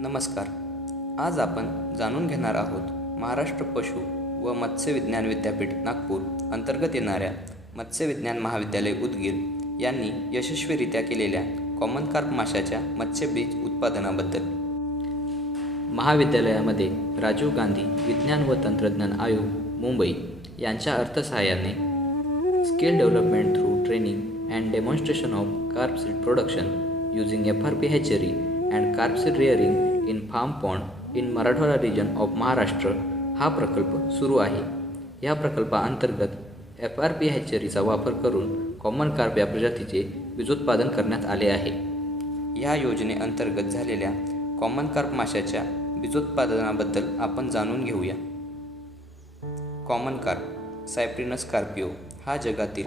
नमस्कार. आज आपण जाणून घेणार आहोत महाराष्ट्र पशु व मत्स्य विज्ञान विद्यापीठ नागपूर अंतर्गत येणाऱ्या मत्स्य विज्ञान महाविद्यालय उदगीर यांनी यशस्वीरित्या केलेल्या कॉमन कार्प माशाच्या मत्स्यबीज उत्पादनाबद्दल. महाविद्यालयामध्ये राजीव गांधी विज्ञान व तंत्रज्ञान आयोग मुंबई यांच्या अर्थसहाय्याने skill development through training and demonstration of carp seed production using FRP hatchery and carp seed rearing in farm pond in Marathwada region of Maharashtra हा प्रकल्प सुरू आहे. या प्रकल्पाअंतर्गत FRP हॅचरीचा वापर करून कॉमन कार्प या प्रजातीचे बीजोत्पादन करण्यात आले आहे. या योजनेअंतर्गत झालेल्या कॉमन कार्प माशाच्या बीजोत्पादनाबद्दल आपण जाणून घेऊया. कॉमन कार्प सायप्रिनस कार्पिओ हा जगातील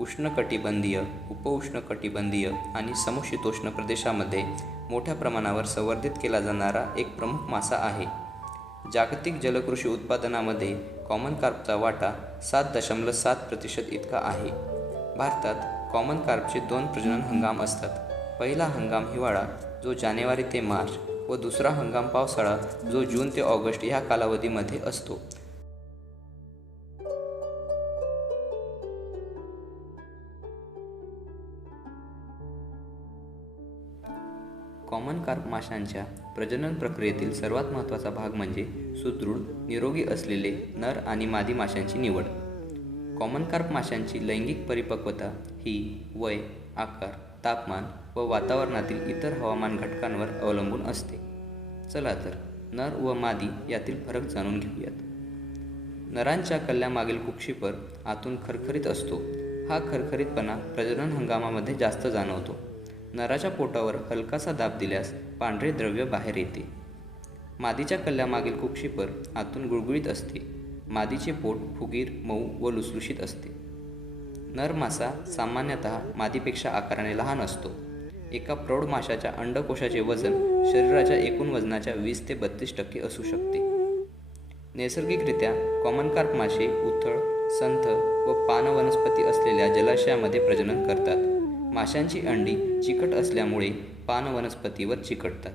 उष्णकटिबंधीय, उपउष्णकटिबंधीय आणि समशीतोष्ण प्रदेशामध्ये मोठ्या प्रमाणावर संवर्धित केला जाणारा एक प्रमुख मासा आहे. जागतिक जलकृषी उत्पादनामध्ये कॉमन कार्पचा वाटा 7.7% इतका आहे. भारतात कॉमन कार्पचे 2 प्रजनन हंगाम असतात. पहिला हंगाम हिवाळा जो जानेवारी ते मार्च व दुसरा हंगाम पावसाळा जो जून ते ऑगस्ट ह्या कालावधीमध्ये असतो. कॉमन कार्प माशांच्या प्रजनन प्रक्रियेतील सर्वात महत्त्वाचा भाग म्हणजे सुदृढ, निरोगी असलेले नर आणि मादी माशांची निवड. कॉमन कार्प माशांची लैंगिक परिपक्वता ही वय, आकार, तापमान व वातावरणातील इतर हवामान घटकांवर अवलंबून असते. चला तर नर व मादी यातील फरक जाणून घेऊयात. नरांच्या कल्ल्यामागील कुक्षिपर आतून खरखरीत असतो. हा खरखरीतपणा प्रजनन हंगामामध्ये जास्त जाणवतो. नराच्या पोटावर हलकासा दाब दिल्यास पांढरे द्रव्य बाहेर येते. मादीच्या कल्ल्यामागील कुक्षिपर आतून गुळगुळीत असते. मादीचे पोट फुगीर, मऊ व लुसलुशीत असते. नर मासा सामान्यतः मादीपेक्षा आकाराने लहान असतो. एका प्रौढ माशाच्या अंडकोशाचे वजन शरीराच्या एकूण वजनाच्या 20 ते 32% असू शकते. नैसर्गिकरित्या कॉमन कार्प मासे उथळ, संथ व पान वनस्पती असलेल्या जलाशयामध्ये प्रजनन करतात. माशांची अंडी चिकट असल्यामुळे पान वनस्पतीवर चिकटतात.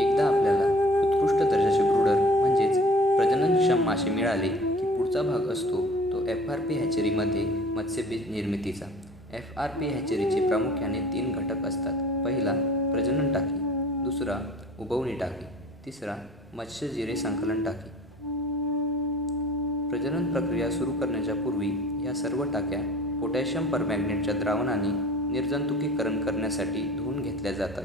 एकदा आपल्याला उत्कृष्ट दर्जाचे ब्रूडर म्हणजेच प्रजननक्षम मासे मिळाले की पुढचा भाग असतो तो FRP हॅचरीमध्ये मत्स्यबीज निर्मितीचा. FRP हॅचरीचे प्रामुख्याने 3 घटक असतात. पहिला प्रजनन टाकी, दुसरा उबवणी टाकी, तिसरा मत्स्यजिरे संकलन टाकी. प्रजनन प्रक्रिया सुरू करण्याच्या पूर्वी या सर्व टाक्या पोटॅशियम परमॅंगनेटच्या द्रावणाने निर्जंतुकीकरण करण्यासाठी धुवून घेतल्या जातात.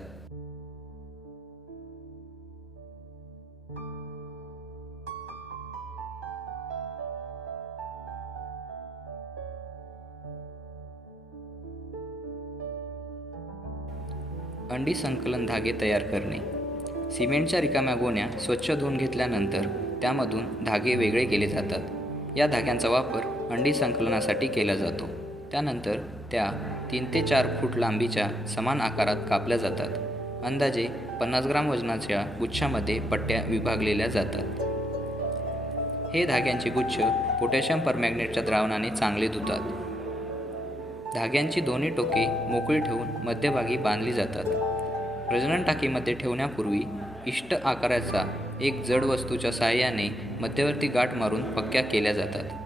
अंडी संकलन धागे तयार करणे. सिमेंटच्या रिकाम्या गोण्या स्वच्छ धुवून घेतल्यानंतर त्यामधून धागे वेगळे केले जातात. या धाग्यांचा वापर अंडी संकलनासाठी केला जातो. त्यानंतर त्या 3 ते 4 फूट लांबीच्या समान आकारात कापल्या जातात. अंदाजे 50 ग्राम वजनाच्या गुच्छामध्ये पट्ट्या विभागलेल्या जातात. हे धाग्यांचे गुच्छ पोटॅशियम परमॅंगनेटच्या द्रावणाने चांगले धुतात. धाग्यांची दोन्ही टोके मोकळी ठेवून मध्यभागी बांधली जातात. प्रजनन टाकीमध्ये ठेवण्यापूर्वी इष्ट आकाराचा एक जड वस्तूच्या साहाय्याने मध्यवर्ती गाठ मारून पक्क्या केल्या जातात.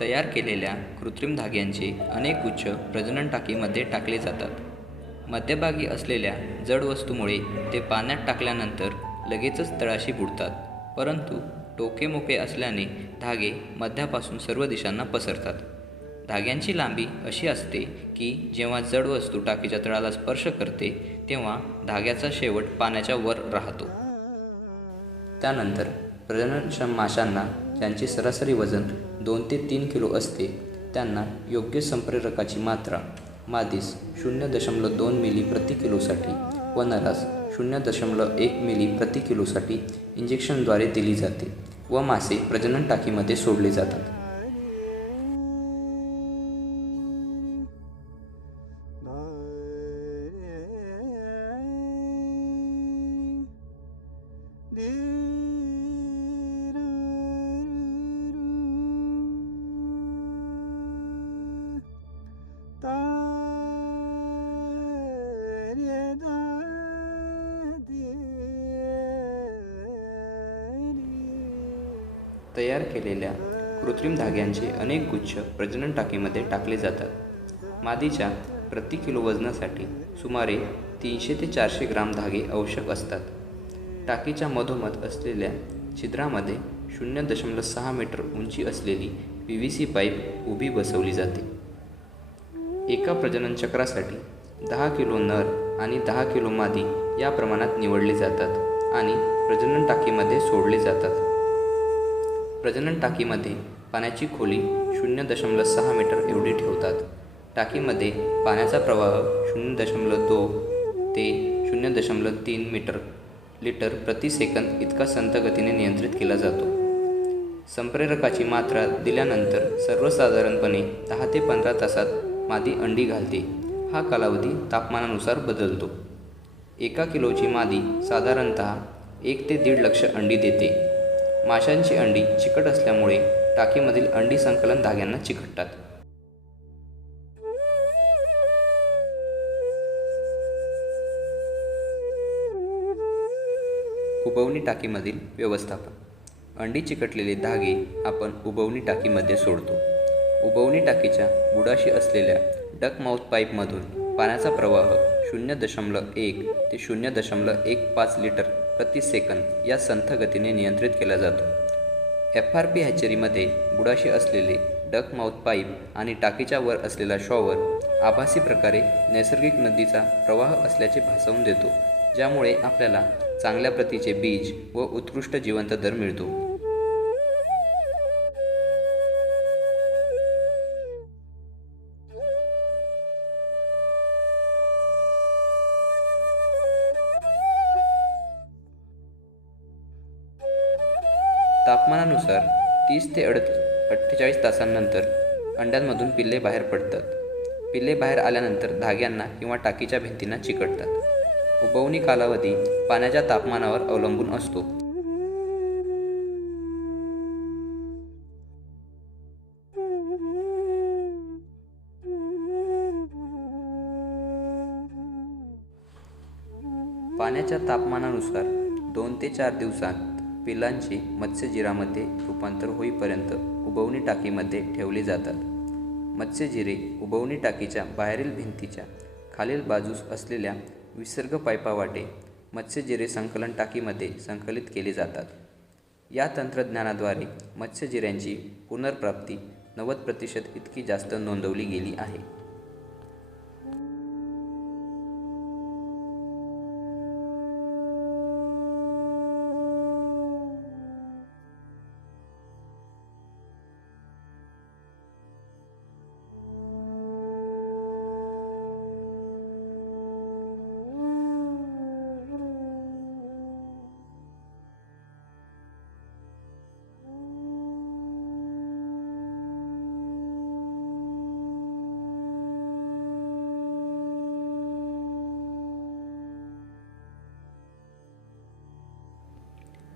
तयार केलेल्या कृत्रिम धाग्यांचे अनेक गुच्छ प्रजनन टाकीमध्ये टाकले जातात. मध्यभागी असलेल्या जड वस्तूमुळे ते पाण्यात टाकल्यानंतर लगेचच तळाशी बुडतात. परंतु टोके मोकळे असल्याने धागे मध्यापासून सर्व दिशांना पसरतात. धाग्यांची लांबी अशी असते की जेव्हा जड वस्तू टाकीच्या तळाला स्पर्श करते तेव्हा धाग्याचा शेवट पाण्याच्या वर राहतो. त्यानंतर प्रजननक्षम माशांना ज्यांचे सरासरी वजन 2 ते 3 किलो असते त्यांना योग्य संप्रेरकाची मात्रा मादीस 0.2 मिली प्रति किलोसाठी व नरास 0.1 मिली प्रति किलोसाठी इंजेक्शनद्वारे दिली जाते व मासे प्रजनन टाकीमध्ये सोडले जातात. तयार केलेल्या कृत्रिम धाग्यांचे अनेक गुच्छ प्रजनन टाकीमध्ये टाकले जातात. मादीच्या प्रति किलो वजनासाठी सुमारे 300 ते 400 ग्राम धागे आवश्यक असतात. टाकीच्या मधोमध असलेल्या छिद्रामध्ये 0.6 मीटर उंची असलेली PVC पाईप उभी बसवली जाते. एका प्रजनन चक्रासाठी 10 किलो नर आणि 10 किलो मादी या प्रमाणात निवडले जातात आणि प्रजनन टाकीमध्ये सोडले जातात. प्रजनन टाकीमध्ये पाण्याची खोली 0.6 मीटर एवढी ठेवतात. टाकीमध्ये पाण्याचा प्रवाह 0.2 ते 0.3 लिटर प्रति सेकंद इतका संथ गतीने नियंत्रित केला जातो. संप्रेरकाची मात्रा दिल्यानंतर सर्वसाधारणपणे 10 ते 15 तासात मादी अंडी घालते. हा कालावधी तापमानानुसार बदलतो. 1 किलोची मादी साधारणतः 1 ते 1.5 लाख अंडी देते. माशांची अंडी चिकट असल्यामुळे टाकीमधील अंडी संकलन धाग्यांना चिकटतात. उबवणी टाकीमधील व्यवस्थापन. अंडी चिकटलेले धागे आपण उबवणी टाकीमध्ये सोडतो. उबवणी टाकीच्या बुडाशी असलेल्या डक माउथ पाईपमधून पाण्याचा प्रवाह 0.1 ते 0.15 लिटर प्रति सेकंद या संथ गतीने नियंत्रित केला जातो. FRP हॅचरीमध्ये बुडाशी असलेले डक माउथ पाईप आणि टाकीच्या वर असलेला शॉवर आभासी प्रकारे नैसर्गिक नदीचा प्रवाह असल्याचे भासवून देतो, ज्यामुळे आपल्याला चांगल्या प्रतीचे बीज व उत्कृष्ट जिवंत दर मिळतो. तापमानानुसार 30 ते 48 तासांनंतर अंड्यांमधून पिल्ले बाहेर पडतात. पिल्ले बाहेर आल्यानंतर धाग्यांना किंवा टाकीच्या भिंतींना चिकटतात. उबवणी कालावधी पाण्याच्या तापमानावर अवलंबून असतो. पाण्याच्या तापमानानुसार 2 ते 4 दिवसांत पिल्लांचे मत्स्यजिरामध्ये रूपांतर होईपर्यंत उबवणी टाकीमध्ये ठेवले जातात. मत्स्यजिरे उबवणी टाकीच्या बाहेरील भिंतीच्या खालील बाजूस असलेल्या विसर्ग पाईपावाटे मत्स्यजिरे संकलन टाकीमध्ये संकलित केले जातात. या तंत्रज्ञानाद्वारे मत्स्यजिऱ्यांची पुनर्प्राप्ती 90% इतकी जास्त नोंदवली गेली आहे.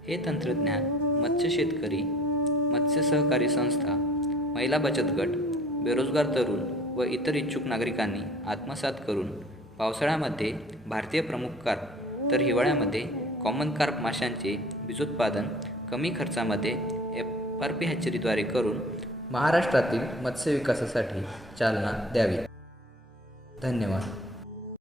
हे तंत्रज्ञान मत्स्य शेतकरी, मत्स्य सहकारी संस्था, महिला बचत गट, बेरोजगार तरुण व इतर इच्छुक नागरिकांनी आत्मसात करून पावसाळ्यामध्ये भारतीय प्रमुख कार्प तर हिवाळ्यामध्ये कॉमन कार्प माशांचे बीजोत्पादन कमी खर्चामध्ये FRP हॅचरीद्वारे करून महाराष्ट्रातील मत्स्य विकासासाठी चालना द्यावी. धन्यवाद.